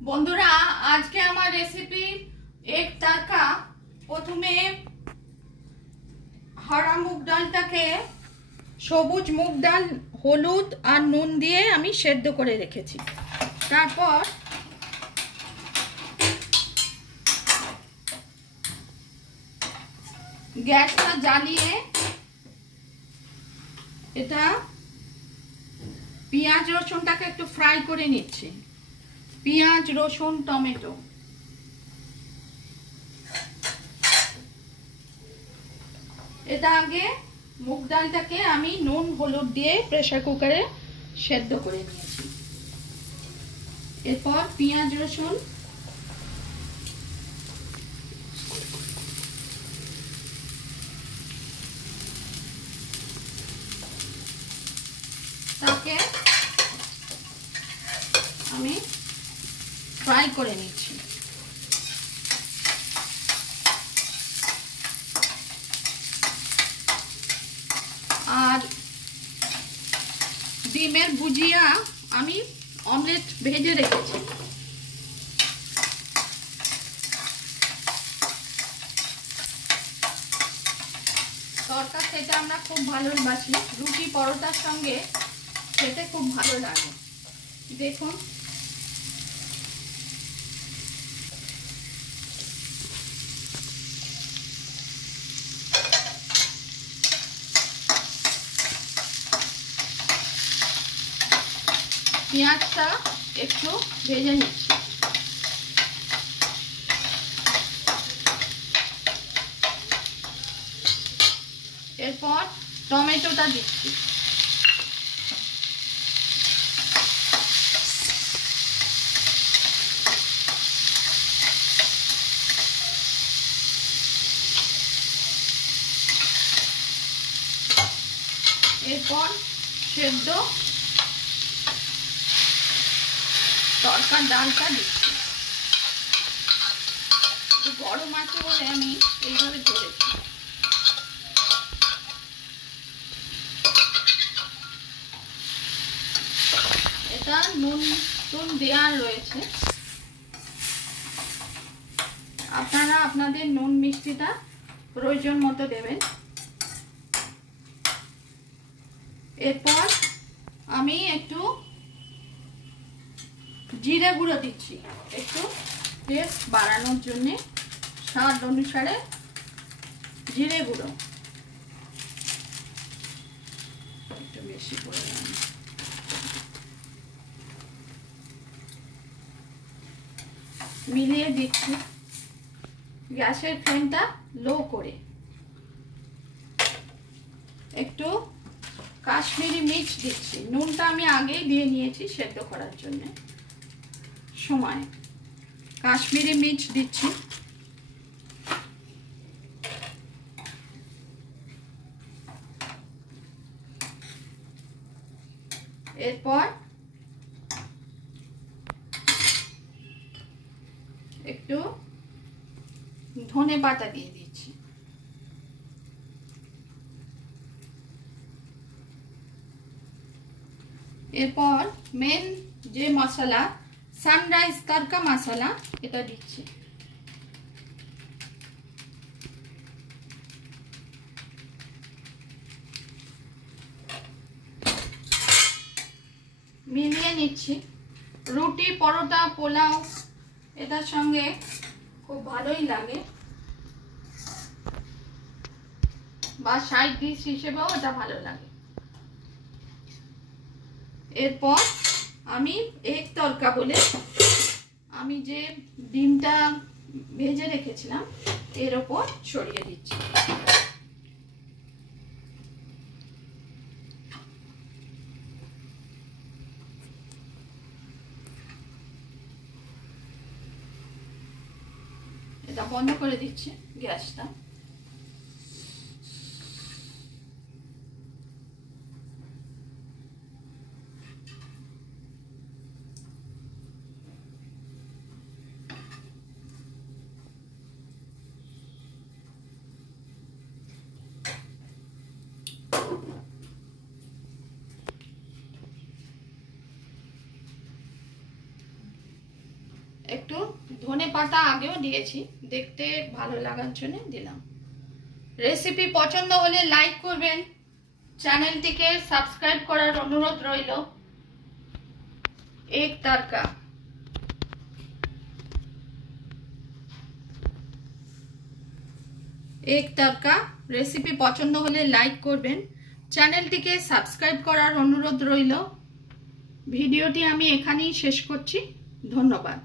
বন্ধুরা, আজকে আমার রেসিপি এক তরকা। প্রথমে হরা মুগ ডালটাকে সবুজ মুগ ডাল হলুদ আর নুন দিয়ে আমি সেদ্ধ করে রেখেছি। তারপর গ্যাসটা জ্বালিয়ে এটা পেঁয়াজ রসুনটাকে একটু ফ্রাই করে নিচ্ছি। পেঁয়াজ রসুন টমেটো এটা আগে মুগ ডালটাকে আমি নুন হলুদ দিয়ে প্রেসার কুকারে সেদ্ধ করে নিয়েছি। এরপর পেঁয়াজ রসুন তাকে আমি ফ্রাই করে নিচ্ছি। আর ডিমের ভুজিয়া আমি অমলেট ভেজে রেখেছি। তরকা খেতে আমরা খুব ভালোবাসি, রুটি পরোটার সঙ্গে খেতে খুব ভালো লাগে। দেখুন পেঁয়াজটা একটু ভেজে নিচ্ছি। এরপর টমেটোটা দিচ্ছি। এরপর সেদ্ধ তরকার ডালটা দিচ্ছি। একটু গরম আছে বলে আমি এইভাবে ধরেছি। এটা নুন টুন দেওয়া রয়েছে, আপনারা আপনাদের নুন মিষ্টিটা প্রয়োজন মতো দেবেন। এরপর আমি একটু জিরে গুঁড়ো দিচ্ছি, একটু টেস্ট বাড়ানোর জন্য, স্বাদ অনুসারে জিরে গুঁড়ো একটু বেশি করে মিলিয়ে দিচ্ছি। গ্যাসের ফ্লেমটা লো করে একটু কাশ্মীরি মির্চ দিচ্ছি। নুনটা আমি আগেই দিয়ে নিয়েছি সেদ্ধ করার জন্য সময়। কাশ্মীরি মির্চ দিচ্ছি। এরপর একটু ধনে পাতা দিয়ে দিচ্ছি। এরপর মেন যে মশলা সানরাইজ তড়কা মশলা এটা দিচ্ছি। মিলিয়ে নিচ্ছি। রুটি পরোটা পোলাও এটার সঙ্গে খুব ভালোই লাগে, বা সাইড ডিশ হিসেবেও এটা ভালো লাগে। এরপর আমি এক তরকা বলে আমি যে ডিমটা ভেজে রেখেছিলাম এর ওপর ছড়িয়ে দিচ্ছি। এটা বন্ধ করে দিচ্ছি গ্যাসটা। ধনে পাতা আগেও দিয়েছি, দেখতে ভালো লাগার জন্য দিলাম। রেসিপি পছন্দ হলে লাইক করবেন, চ্যানেলটিকে সাবস্ক্রাইব করার অনুরোধ রইল। এক তরকা রেসিপি পছন্দ হলে লাইক করবেন, চ্যানেলটিকে সাবস্ক্রাইব করার অনুরোধ রইল। ভিডিওটি আমি এখানেই শেষ করছি। ধন্যবাদ।